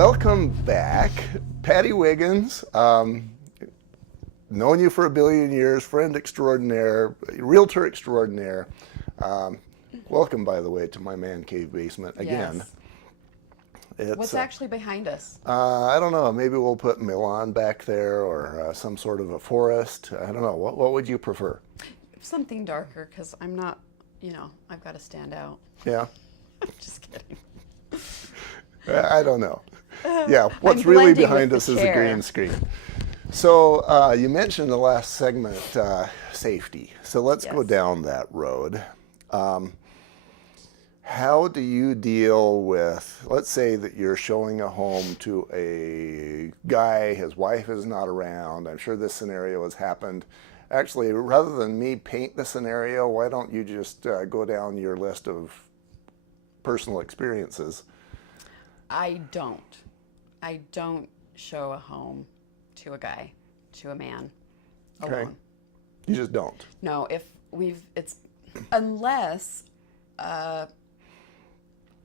welcome back, Patty Wiggins. Known you for a billion years, friend extraordinaire, realtor extraordinaire. Welcome, by the way, to my man cave basement again. Yes. It's, What's actually behind us? I don't know. Maybe we'll put Milan back there or some sort of a forest. I don't know. What would you prefer? Something darker, because I'm not, I've got to stand out. Yeah, Just kidding. I don't know. Yeah, what's I'm really blending behind with us the is the chair. green screen. So you mentioned in the last segment safety. So let's go Yes. down that road. How do you deal with, let's say that you're showing a home to a guy, his wife is not around. I'm sure this scenario has happened. Actually, rather than me paint the scenario, why don't you just go down your list of personal experiences? I don't show a home to a guy, to a man, alone. Okay. You just don't. No, unless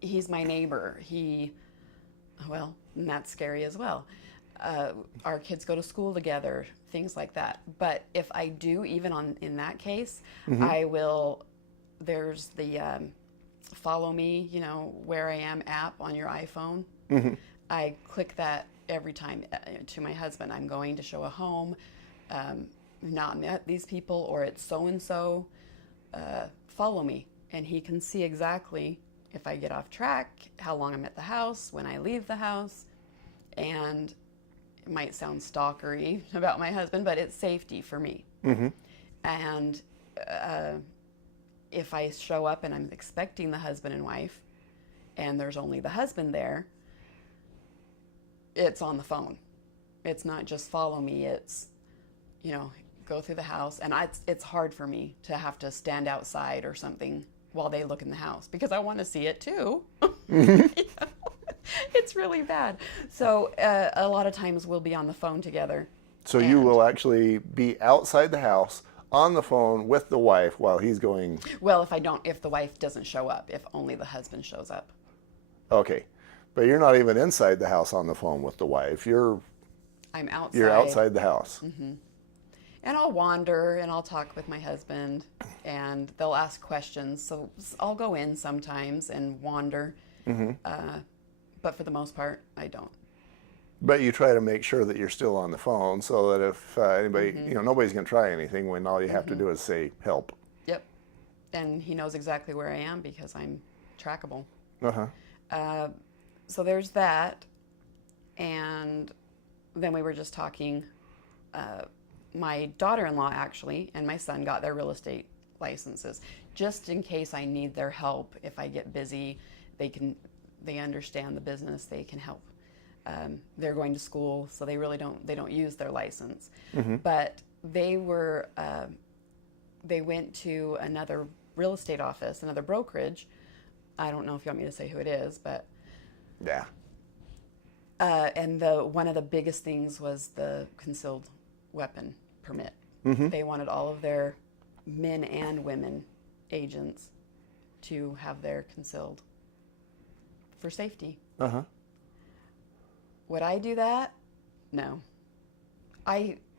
he's my neighbor. And that's scary as well. Our kids go to school together, things like that. But if I do, even in that case, I will, there's the follow me, where I am app on your iPhone. I click that every time to my husband. I'm going to show a home, not met these people, or it's so-and-so, follow me. And he can see exactly if I get off track, how long I'm at the house, when I leave the house. And it might sound stalkery about my husband, but it's safety for me. And if I show up and I'm expecting the husband and wife, and there's only the husband there, it's on the phone. It's not just follow me, it's, go through the house. And it's hard for me to have to stand outside or something while they look in the house, because I want to see it too. It's really bad. So a lot of times we'll be on the phone together. So you will actually be outside the house on the phone with the wife while he's going. Well, if the wife doesn't show up, if only the husband shows up. Okay. But you're not even inside the house on the phone with the wife. I'm outside. You're outside the house. And I'll wander and I'll talk with my husband, and they'll ask questions. So I'll go in sometimes and wander. But for the most part, I don't. But you try to make sure that you're still on the phone so that if anybody, nobody's going to try anything when all you have to do is say help. Yep. And he knows exactly where I am because I'm trackable. So there's that. And then we were just talking, my daughter-in-law actually and my son got their real estate licenses just in case I need their help. If I get busy, they understand the business, they can help. They're going to school, so they don't use their license. But they went to another real estate office, another brokerage. I don't know if you want me to say who it is, but Yeah. and one of the biggest things was the concealed weapon permit. They wanted all of their men and women agents to have their concealed for safety. Would I do that? No.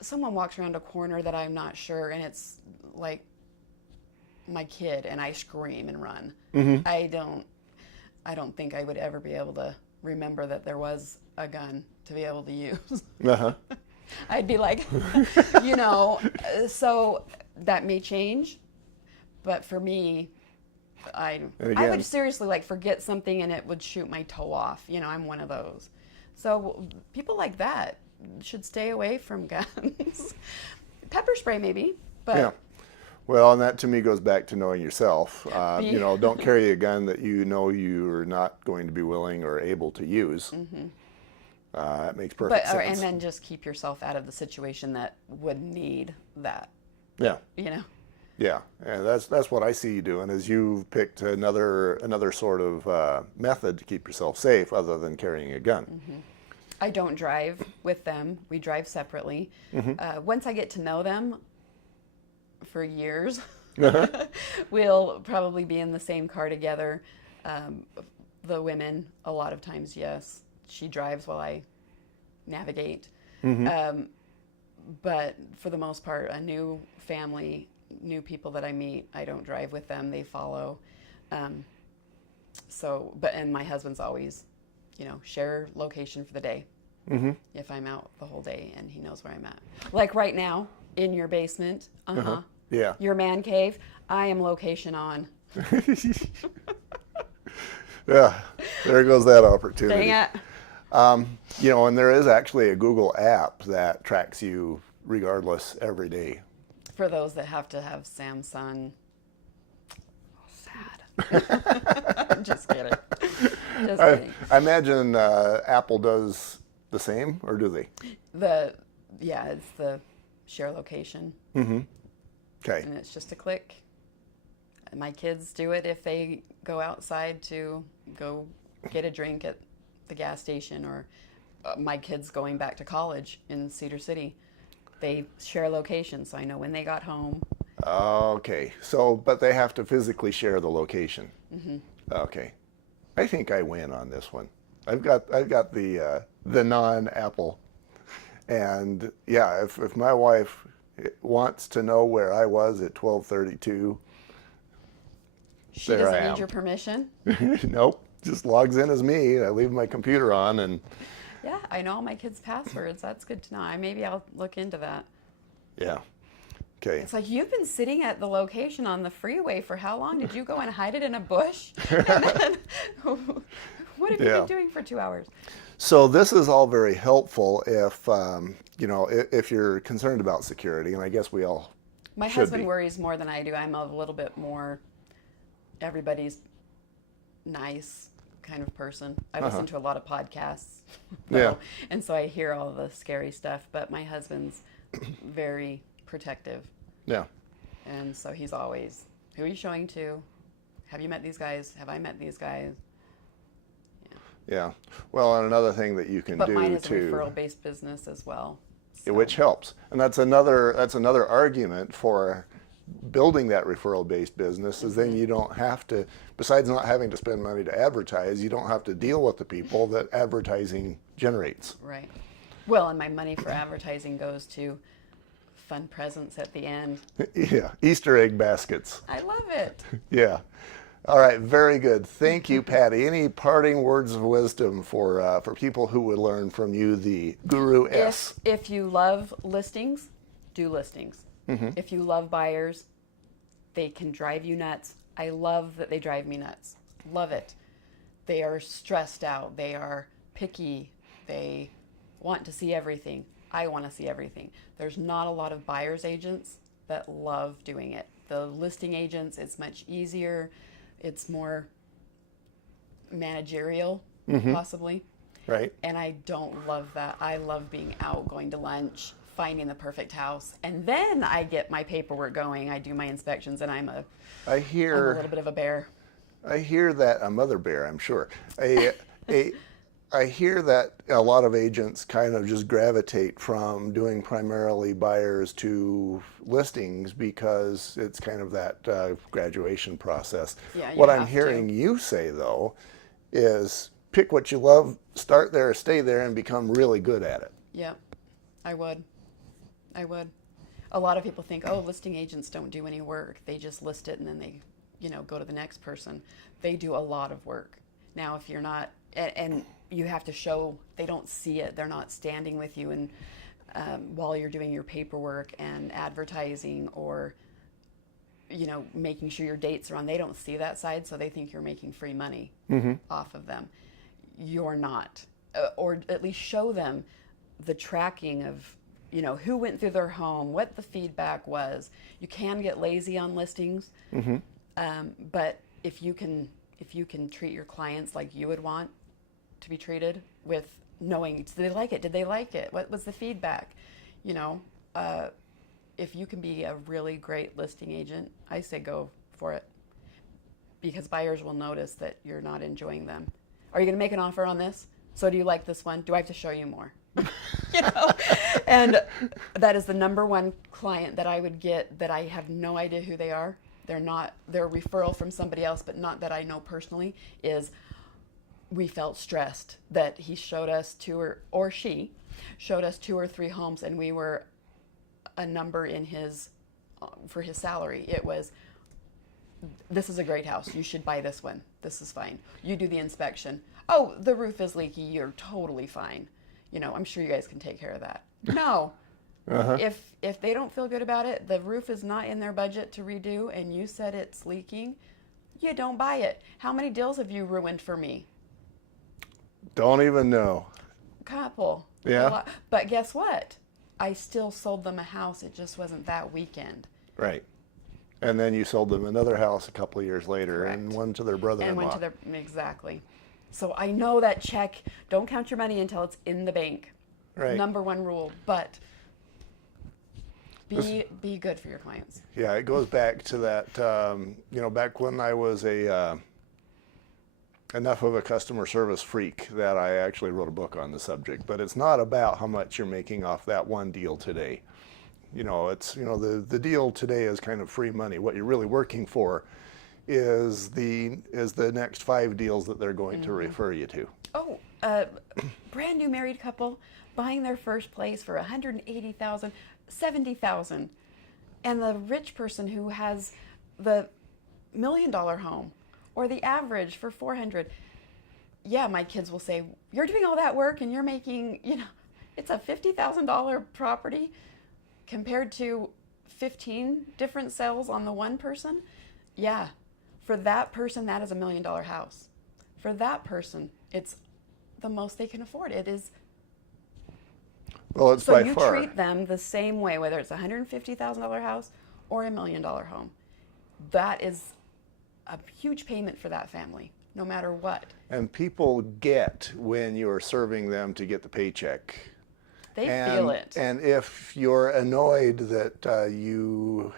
Someone walks around a corner that I'm not sure, and it's like my kid, and I scream and run. I don't think I would ever be able to remember that there was a gun to be able to use. I'd be like, so that may change, but for me, I would seriously forget something and it would shoot my toe off. I'm one of those. So people like that should stay away from guns. Pepper spray maybe, but Yeah. Well, and that to me goes back to knowing yourself. Don't carry a gun that you're not going to be willing or able to use. That makes perfect sense. And then just keep yourself out of the situation that would need that. Yeah. Yeah, and that's what I see you doing. Is you've picked another sort of method to keep yourself safe, other than carrying a gun. I don't drive with them. We drive separately. Once I get to know them for years, we'll probably be in the same car together. The women, a lot of times, yes, she drives while I navigate. Mm-hmm. But for the most part, a new family, new people that I meet, I don't drive with them. They follow. And my husband's always, share location for the day. Mm-hmm. If I'm out the whole day, and he knows where I'm at. Like right now, in your basement, Yeah. your man cave, I am location on. Yeah, there goes that opportunity. Dang it. And there is actually a Google app that tracks you regardless every day. For those that have to have Samsung. Sad. I'm just kidding. Just kidding. I imagine Apple does the same, or do they? It's the share location. Mm-hmm. Okay. And it's just a click. My kids do it if they go outside to go get a drink at the gas station, or my kids going back to college in Cedar City. They share location, so I know when they got home. Okay. But they have to physically share the location. Mm-hmm. Okay. I think I win on this one. I've got the non-Apple, and yeah, if my wife wants to know where I was at 12:32, She there I doesn't am. need your permission. Nope, just logs in as me. I leave my computer on, and Yeah, I know all my kids' passwords. That's good to know. Maybe I'll look into that. yeah. Okay. It's like, you've been sitting at the location on the freeway for how long? Did you go and hide it in a bush? What have you been doing for 2 hours? So this is all very helpful if if you're concerned about security, and I guess we all My should husband be. worries more than I do. I'm a little bit more everybody's nice kind of person. I listen to a lot of podcasts. Yeah. And so I hear all the scary stuff, but my husband's very protective. Yeah. And so he's always, who are you showing to? Have you met these guys? Have I met these guys? Yeah. Well, and another thing that you can But do mine is a too, referral-based business as well. So. which helps, and that's another argument for building that referral-based business, is then you don't have to, besides not having to spend money to advertise, you don't have to deal with the people that advertising generates. Right. Well, and my money for advertising goes to fun presents at the end. Yeah, Easter egg baskets. I love it. Yeah. All right, very good. Thank you, Patty. Any parting words of wisdom for people who would learn from you, the Guru S? If you love listings, do listings. If you love buyers, they can drive you nuts. I love that they drive me nuts. Love it. They are stressed out. They are picky. They want to see everything. I want to see everything. There's not a lot of buyer's agents that love doing it. The listing agents, it's much easier. It's more managerial, possibly. Right. And I don't love that. I love being out, going to lunch, finding the perfect house, and then I get my paperwork going. I do my inspections, and I'm a little bit of a bear. I hear that a mother bear, I'm sure. I hear that a lot of agents kind of just gravitate from doing primarily buyers to listings because it's kind of that graduation process. Yeah, you what I'm have to. hearing you say, though, is pick what you love, start there, stay there, and become really good at it. Yeah, I would. A lot of people think, oh, listing agents don't do any work. They just list it and then they, go to the next person. They do a lot of work. Now, if you're not, and you have to show, they don't see it. They're not standing with you and while you're doing your paperwork and advertising or, making sure your dates are on. They don't see that side, so they think you're making free money off of them. You're not. Or at least show them the tracking of, who went through their home, what the feedback was. You can get lazy on listings, but if you can treat your clients like you would want to be treated, with knowing, did they like it? Did they like it? What was the feedback? If you can be a really great listing agent, I say go for it, because buyers will notice that you're not enjoying them. Are you going to make an offer on this? So do you like this one? Do I have to show you more? And that is the number one client that I would get that I have no idea who they are. They're a referral from somebody else, but not that I know personally, is, we felt stressed that he showed us or she showed us 2 or 3 homes, and we were a number in his for his salary. It was, this is a great house, you should buy this one, this is fine. You do the inspection, oh, the roof is leaky, you're totally fine, I'm sure you guys can take care of that. No. If they don't feel good about it, the roof is not in their budget to redo, and you said it's leaking, you don't buy it. How many deals have you ruined for me? Don't even know. Couple. Yeah. But guess what? I still sold them a house. It just wasn't that weekend. Right. And then you sold them another house a couple of years later. Correct. And one to their brother-in-law. Exactly. So I know that check, don't count your money until it's in the bank. Right. Number 1 rule. But be good for your clients. Yeah, it goes back to that, back when I was enough of a customer service freak that I actually wrote a book on the subject. But it's not about how much you're making off that one deal today. It's, the deal today is kind of free money. What you're really working for is the next 5 deals that they're going to refer you to. Oh, brand new married couple buying their first place for $180,000, $70,000, and the rich person who has the $1 million home or the average for $400,000. Yeah, my kids will say, "You're doing all that work and you're making, it's a $50,000 property compared to 15 different sales on the one person." Yeah, for that person, that is a $1 million house. For that person, it's the most they can afford. It is. Well, it's so by you far. treat them the same way, whether it's a $150,000 house or a $1 million home. That is a huge payment for that family, no matter what. And people get when you're serving them to get the paycheck. They feel it. And if you're annoyed that you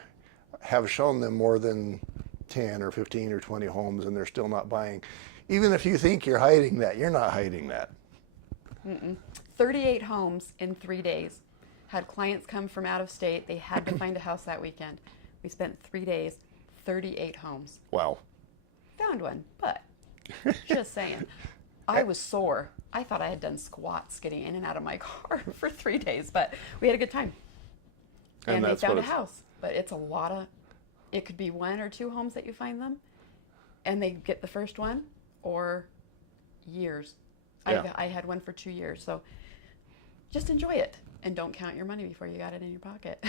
have shown them more than 10 or 15 or 20 homes and they're still not buying, even if you think you're hiding that, you're not hiding that. 38 homes in 3 days. Had clients come from out of state. They had to find a house that weekend. We spent 3 days, 38 homes. Wow. Found one, but just saying. I was sore. I thought I had done squats getting in and out of my car for 3 days, but we had a good time. And they found a house. But it's a lot of, it could be 1 or 2 homes that you find them, and they get the first one, or years. Yeah. I had one for 2 years. So just enjoy it, and don't count your money before you got it in your pocket.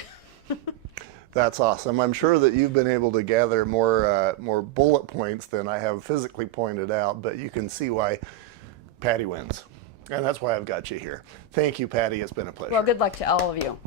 That's awesome. I'm sure that you've been able to gather more bullet points than I have physically pointed out, but you can see why Patti wins. And that's why I've got you here. Thank you, Patti. It's been a pleasure. Well, good luck to all of you.